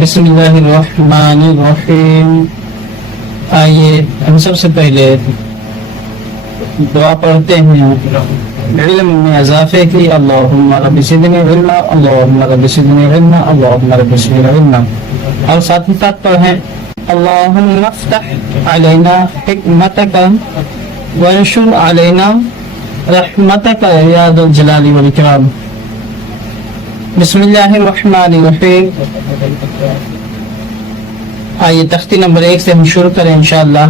بسم اللہ الرحمن الرحیم. آئیے ہم سب سے پہلے دعا پڑھتے ہیں علم میں اضافے کی. اللہم رب زدنی علما، اللہم رب زدنی علما، اللہم رب زدنی علما. اور ساتھ ہی ساتھ پڑھیں اللہم افتح علینا حکمتک وانشر علینا رحمتک یا ذا الجلال والاکرام. بسم اللہ الرحمن الرحیم. آئیے تختی نمبر 1 سے ہم شروع کریں انشاءاللہ.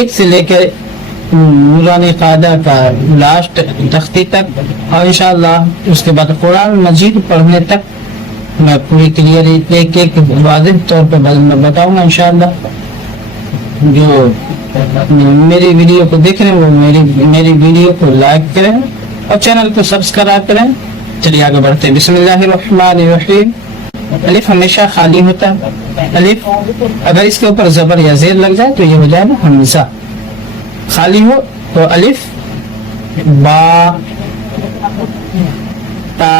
1 سے لے کر نورانی قاعدہ کا لاسٹ تختی تک، اور انشاءاللہ اس کے بعد قرآن مجید پڑھنے تک میں پوری کلیئر ایک ایک واضح طور پہ میں بتاؤں گا انشاءاللہ. جو میری ویڈیو کو دیکھ رہے ہیں وہ میری ویڈیو کو لائک کریں اور چینل کو سبسکرائب کریں. چلیے آگے بڑھتے ہیں. بسم اللہ الرحمن الرحیم. الف ہمیشہ خالی ہوتا ہے. الف اگر اس کے اوپر زبر یا زیر لگ جائے تو یہ ہو جائے گا حمزہ. خالی ہو تو الف، با، تا،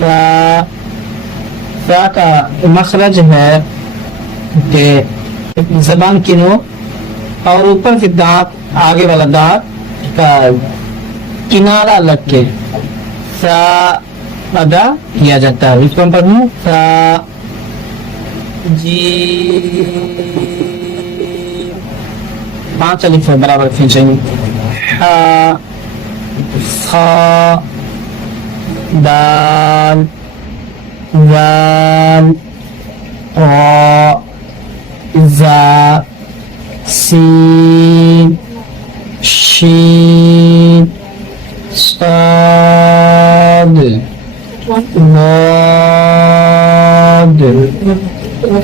را. را کا مخرج ہے کہ زبان کی نوک اور اوپر کے دانت، آگے والا دانت کا کنارہ لگ کے سا ادا کیا جاتا ہے. اس کو ہم پڑھیں سا جی. 5 الف برابر کھینچیں گے. ہا، خا، دال، زال، را، زا، سین، شین، صاد، ضاد،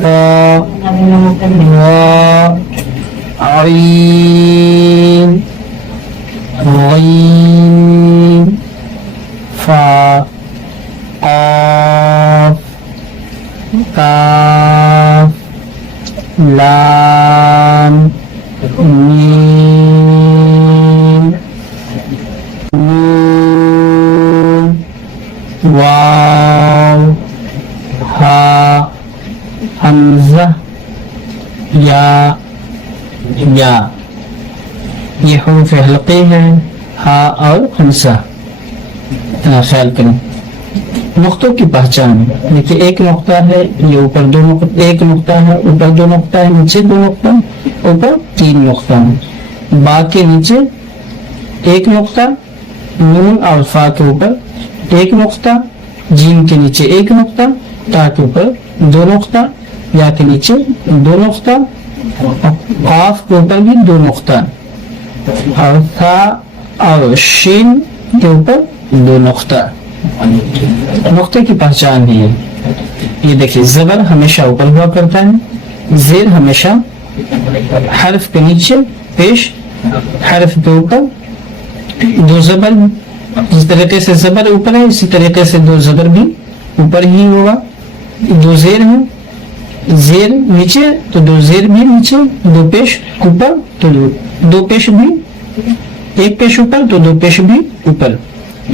طا، ظا، عین، غین، فا، قاف، کاف، لام، میم، نون، واو، ہا، حمزہ، یا. یہ حروف حلقی ہیں، ہا اور حمزہ. خیال کریں. نقطوں کی پہچان دیکھیے. ایک نقطہ ہے، یہ اوپر 2 نقطہ، ایک نقطہ ہے اوپر 2 نقطہ ہے، نیچے 2 نقطہ، اوپر 3 نقطہ ہے. با کے نیچے 1 نقطہ، نون اور فا کے اوپر 1 نقطہ، جیم کے نیچے 1 نقطہ، تا کے اوپر 2 نقطہ، یا کے نیچے 2 نقطہ، قاف کے اوپر بھی 2 نقطہ، اور تھا اور شین کے اوپر 2 نقطہ. نقطے کی پہچان ہے یہ. دیکھیے زبر ہمیشہ اوپر ہوا کرتا ہے، زیر ہمیشہ حرف کے نیچے پیش، حرف کے اوپر 2 زبر. جس طریقے سے زبر اوپر ہے اسی طریقے سے 2 زبر بھی اوپر ہی ہوگا. 2 زیر ہیں، زیر نیچے تو 2 زیر بھی نیچے، 2 پیش اوپر تو 2 پیش بھی، 1 پیش اوپر تو 2 پیش بھی اوپر.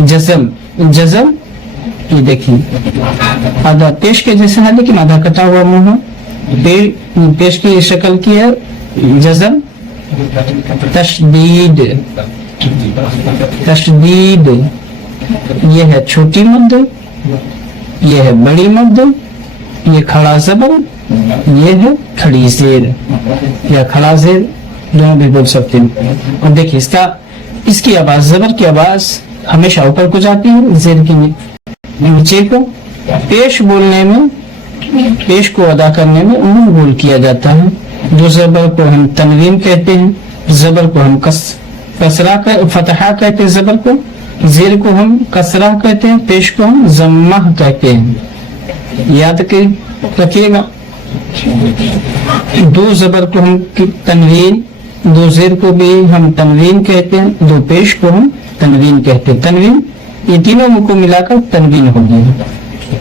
جزم، جزم یہ دیکھیے آدھا پیش کے جیسا ہے لیکن آدھا کٹا ہوا منہ ہے. پیش کی شکل کی ہے جزم. تشدید، تشدید یہ ہے چھوٹی مد، یہ ہے بڑی مد، یہ کھڑا زبر، یہ ہے کھڑی زیر یا کھڑا زیر، دونوں بھی بول سکتے ہیں. اور دیکھیے اس کی آواز، زبر کی آواز ہمیشہ اوپر کو جاتی ہے، زیر کی نیچے کو. پیش بولنے میں، پیش کو ادا کرنے میں منہ بول کیا جاتا ہے. 2 زبر کو ہم تنوین کہتے ہیں، زبر کو ہم کسرہ فتحہ کہتے ہیں، زبر کو زیر کو ہم کسرہ کہتے ہیں، پیش کو ہم ضمہ کہتے ہیں. یاد رکھیے گا. 2 زبر کو ہم تنوین، 2 زیر کو بھی ہم تنوین کہتے ہیں، 2 پیش کو ہم تنوین کہتے ہیں. تنوین یہ تینوں کو ملا کر تنوین ہو گئی.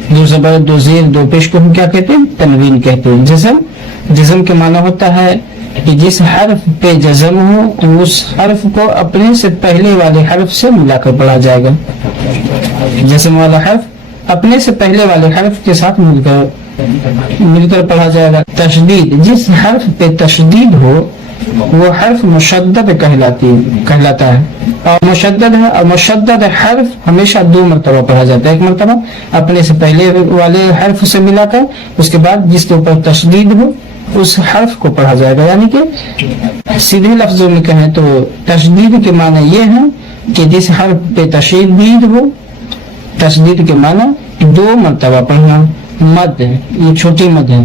2 زبر، 2 زیر، 2 پیش کو ہم کیا کہتے ہیں؟ تنوین کہتے ہیں. جزم، جزم کے معنی ہوتا ہے کہ جس حرف پہ جزم ہو اس حرف کو اپنے سے پہلے والے حرف سے ملا کر پڑھا جائے گا. جزم والا حرف اپنے سے پہلے والے حرف کے ساتھ مل کر پڑھا جائے گا. تشدید, جس حرف پہ تشدید ہو وہ حرف مشدد کہلاتا ہے. اور مشدد ہے, اور مشدد حرف ہمیشہ 2 مرتبہ پڑھا جاتا ہے. ایک مرتبہ اپنے سے پہلے والے حرف سے ملا کر, اس کے بعد جس کے اوپر تشدید ہو اس حرف کو پڑھا جائے گا. یعنی کہ سیدھے لفظوں میں کہیں تو تشدید کے معنی یہ ہے کہ جس حرف پہ تشدید ہو, تشدید کے معنی 2 مرتبہ پڑھنا. مد, یہ چھوٹی مد ہے.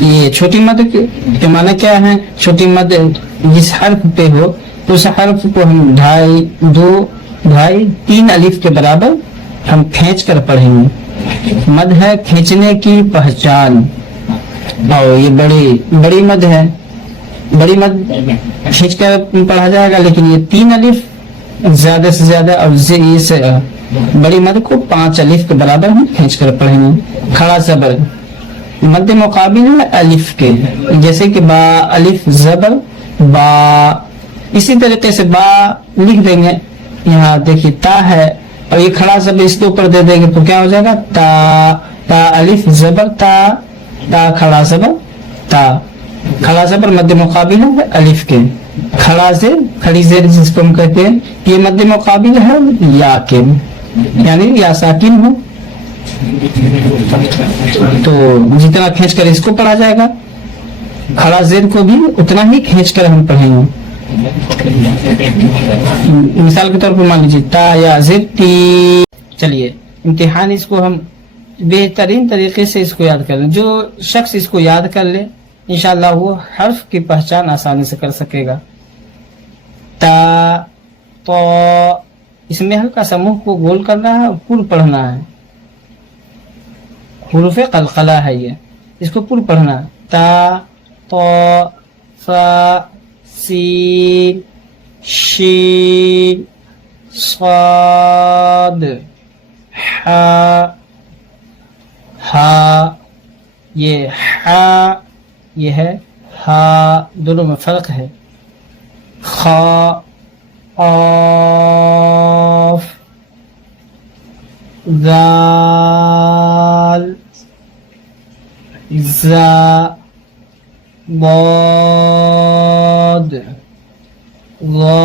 یہ چھوٹی مد کے معنی کیا ہے؟ چھوٹی مد جس حرف پہ ہو اس حرف کو ہم 2.5 3 الف کے برابر ہم کھینچ کر پڑھیں گے. مد ہے کھینچنے کی پہچان, اور یہ بڑی مد ہے. بڑی مد کھینچ کر پڑھا جائے گا, لیکن یہ 3 الف زیادہ سے زیادہ, اور بڑی مد کو 5 الف کے برابر ہم کھینچ کر پڑھیں گے. کھڑا زبر مد مقابل ہے الف کے, جیسے کہ با الف زبر با. اسی طریقے سے با لکھ دیں گے, یہاں دیکھیے تا ہے اور یہ کھڑا زبر اس کے اوپر دے دیں گے تو کیا ہو جائے گا تا الف زبر تا, تا کھڑا زبر تا. کھڑا زبر مد مقابل ہے الف کے. کھڑا زیر, کھڑی زیر جس کو ہم کہتے ہیں, یہ مد مقابل ہے یا کے, یعنی یا ساکن ہو. تو جتنا کھینچ کر اس کو پڑھا جائے گا, کھڑا زیر کو بھی اتنا ہی کھینچ کر ہم پڑھیں گے. مثال کے طور پر مان لیجیے تا یا زیر تی. چلیے امتحان اس کو ہم بہترین طریقے سے اس کو یاد کر لیں. جو شخص اس کو یاد کر لے انشاءاللہ وہ حرف کی پہچان آسانی سے کر سکے گا. تا تو اس میں ہلکا سا منہ کو گول کرنا ہے اور پور پڑھنا ہے. حروف قلقلہ ہے یہ, اس کو پور پڑھنا ہے. تا تو فا سین شین صاد حا ہا. یہ حا یہ ہے, ہا دونوں میں فرق ہے. خا قاف ذال زا ضاد ظا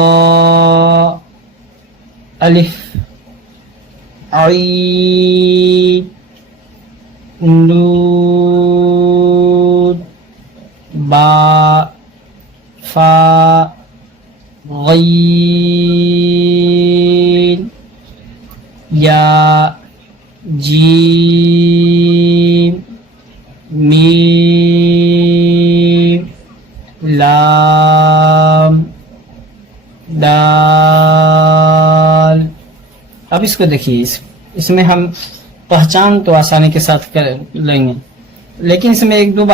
الف عین نون با فا غین یا جیم میم لام دال. اب اس کو دیکھیے, اس میں ہم پہچان تو آسانی کے ساتھ کر لیں گے, لیکن اس میں 1-2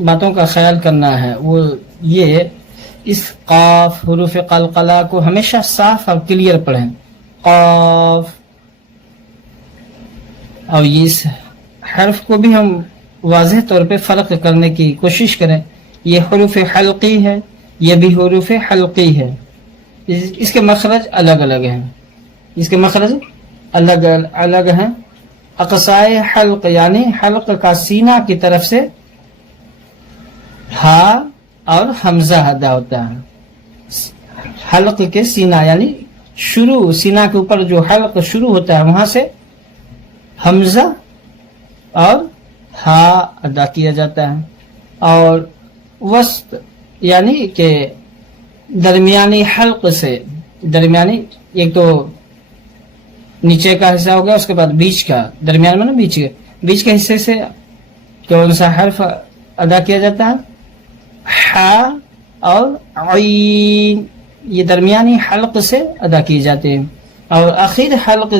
باتوں کا خیال کرنا ہے. وہ یہ, اس قاف حروف قلقلہ کو ہمیشہ صاف اور کلیئر پڑھیں. قاف, اور اس حرف کو بھی ہم واضح طور پہ فرق کرنے کی کوشش کریں. یہ حروف حلقی ہے, یہ بھی حروف حلقی ہے. اس کے مخرج الگ الگ ہیں, اس کے مخرج الگ الگ ہیں. اقصائے حلق یعنی حلق کا سینہ کی طرف سے ہا اور حمزہ ادا ہوتا ہے. حلق کے سینہ یعنی شروع, سینہ کے اوپر جو حلق شروع ہوتا ہے وہاں سے حمزہ اور ہا ادا کیا جاتا ہے. اور وسط یعنی کہ درمیانی حلق سے, درمیانی ایک تو نیچے کا حصہ ہو گیا, اس کے بعد بیچ کا, درمیان میں نا بیچ کے حصے سے کون سا حرف ادا کیا جاتا ہے؟ ہا اور عین, یہ درمیانی حلق سے ادا کیے جاتے ہیں. اور آخر حلق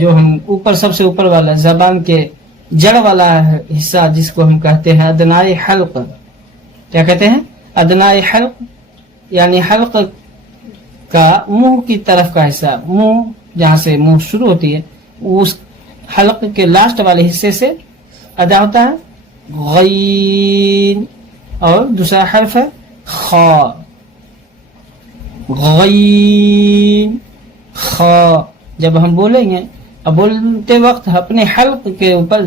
جو ہم اوپر سب سے اوپر والا زبان کے جڑ والا حصہ جس کو ہم کہتے ہیں ادنائے حلق. کیا کہتے ہیں؟ ادنائے حلق یعنی حلق کا منہ کی طرف کا حصہ, منہ جہاں سے منہ شروع ہوتی ہے اس حلق کے لاسٹ والے حصے سے ادا ہوتا ہے غین. اور دوسرا حرف ہے خا, غین خا. جب ہم بولیں گے اب بولتے وقت اپنے حلق کے اوپر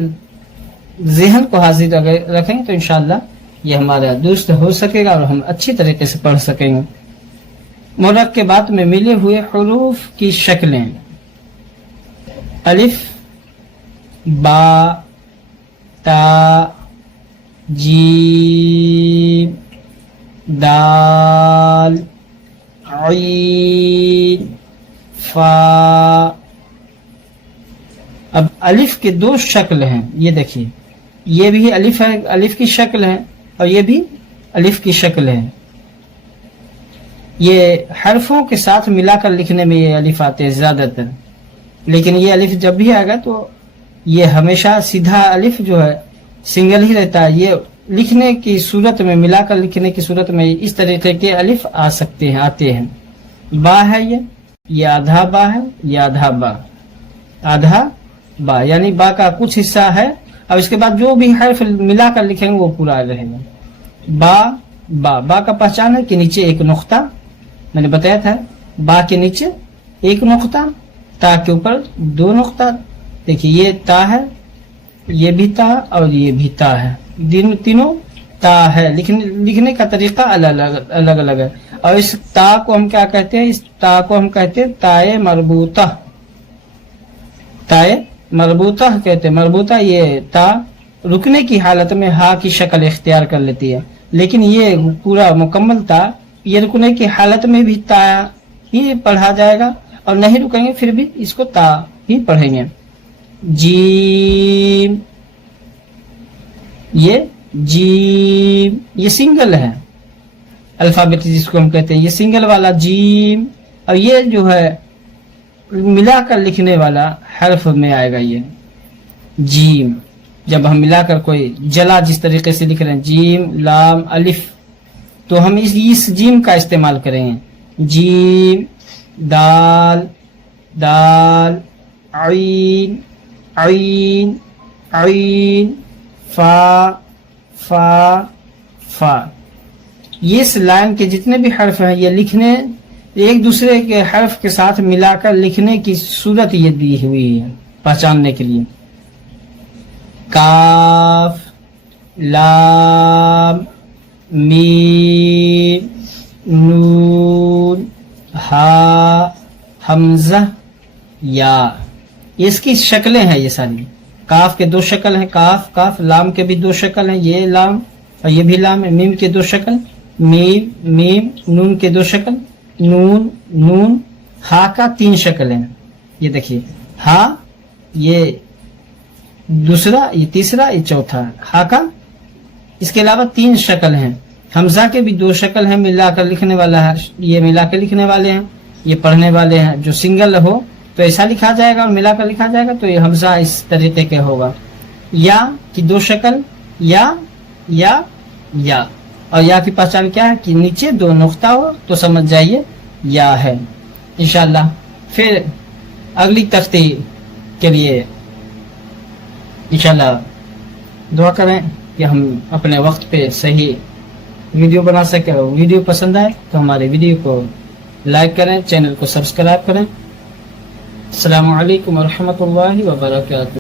ذہن کو حاضر رکھیں تو انشاءاللہ یہ ہمارا درست ہو سکے گا اور ہم اچھی طریقے سے پڑھ سکیں گے. مرکبات میں ملے ہوئے حروف کی شکلیں: الف، با، تا، جیم، دال، عین، فا. اب الف کے دو شکل ہیں، یہ دیکھیے، یہ بھی الف ہے، الف کی شکل ہے، اور یہ بھی الف کی شکل ہے. یہ حرفوں کے ساتھ ملا کر لکھنے میں یہ الف آتے ہیں زیادہ تر، لیکن یہ الف جب بھی آئے گا تو یہ ہمیشہ سیدھا الف جو ہے سنگل ہی رہتا ہے. یہ لکھنے کی صورت میں، ملا کر لکھنے کی صورت میں اس طریقے کے الف آ سکتے ہیں، آتے ہیں. با ہے، یہ آدھا با ہے، یہ آدھا با، آدھا با، یعنی با کا کچھ حصہ ہے اور اس کے بعد جو بھی حرف ملا کر لکھیں گے وہ پورا رہے گا. با، با، با کا پہچان ہے کہ نیچے ایک نقطہ، میں نے بتایا تھا، با کے نیچے ایک نقطہ، تا کے اوپر دو نقطہ. دیکھیے یہ تا ہے، یہ بھی تا اور یہ بھی تا ہے، تینوں تا ہے. لکھنے کا طریقہ الگ الگ ہے. اور اس تا کو ہم کیا کہتے ہیں؟ اس تا کو ہم کہتے ہیں تائے مربوطہ. تائے مربوطہ کہتے ہیں. مربوطہ یہ تا رکنے کی حالت میں ہا کی شکل اختیار کر لیتی ہے، لیکن یہ پورا مکمل تا یہ رکنے کی حالت میں بھی تا ہی پڑھا جائے گا، اور نہیں رکیں گے پھر بھی اس کو تا ہی پڑھیں گے. جیم، یہ جیم، یہ سنگل ہے الفابیٹ جس کو ہم کہتے ہیں، یہ سنگل والا جیم. اور یہ جو ہے ملا کر لکھنے والا حرف میں آئے گا یہ جیم. جب ہم ملا کر کوئی جلا جس طریقے سے لکھ رہے ہیں جیم، لام، الف، تو ہم اس جیم کا استعمال کریں گے. جیم، دال، دال، عین، عین، عین، فا، فا، فا. یہ اس لائن کے جتنے بھی حرف ہیں یہ لکھنے ایک دوسرے کے حرف کے ساتھ ملا کر لکھنے کی صورت یہ دی ہوئی ہے پہچاننے کے لیے. کاف، لام، میم، نون، ہا، حمزہ، یا. اس کی شکلیں ہیں یہ ساری. کاف کے دو شکل ہیں، کاف، کاف. لام کے بھی دو شکل ہیں، یہ لام اور یہ بھی لام ہے. میم کے دو شکل، میم، میم. نون کے دو شکل، نون، نون. ہا کا تین شکل ہیں، یہ دیکھیے، ہا یہ دوسرا، یہ تیسرا، یہ چوتھا. ہا کا اس کے علاوہ تین شکل ہیں. حمزہ کے بھی دو شکل ہیں، ملا کر لکھنے والا ہے، یہ ملا کے لکھنے والے ہیں، یہ پڑھنے والے ہیں. جو سنگل ہو تو ایسا لکھا جائے گا اور ملا کر لکھا جائے گا تو یہ حمزہ اس طریقے کے ہوگا. یا کی دو شکل، یا، یا، یا. اور یا کی پہچان کیا ہے کہ نیچے دو نقطہ ہو تو سمجھ جائیے یا ہے. انشاءاللہ پھر اگلی تختی کے لیے انشاءاللہ دعا کریں کہ ہم اپنے وقت پہ صحیح ویڈیو بنا سکیں. ویڈیو پسند آئے تو ہمارے ویڈیو کو لائک کریں، چینل کو سبسکرائب کریں. السلام علیکم ورحمۃ اللہ وبرکاتہ.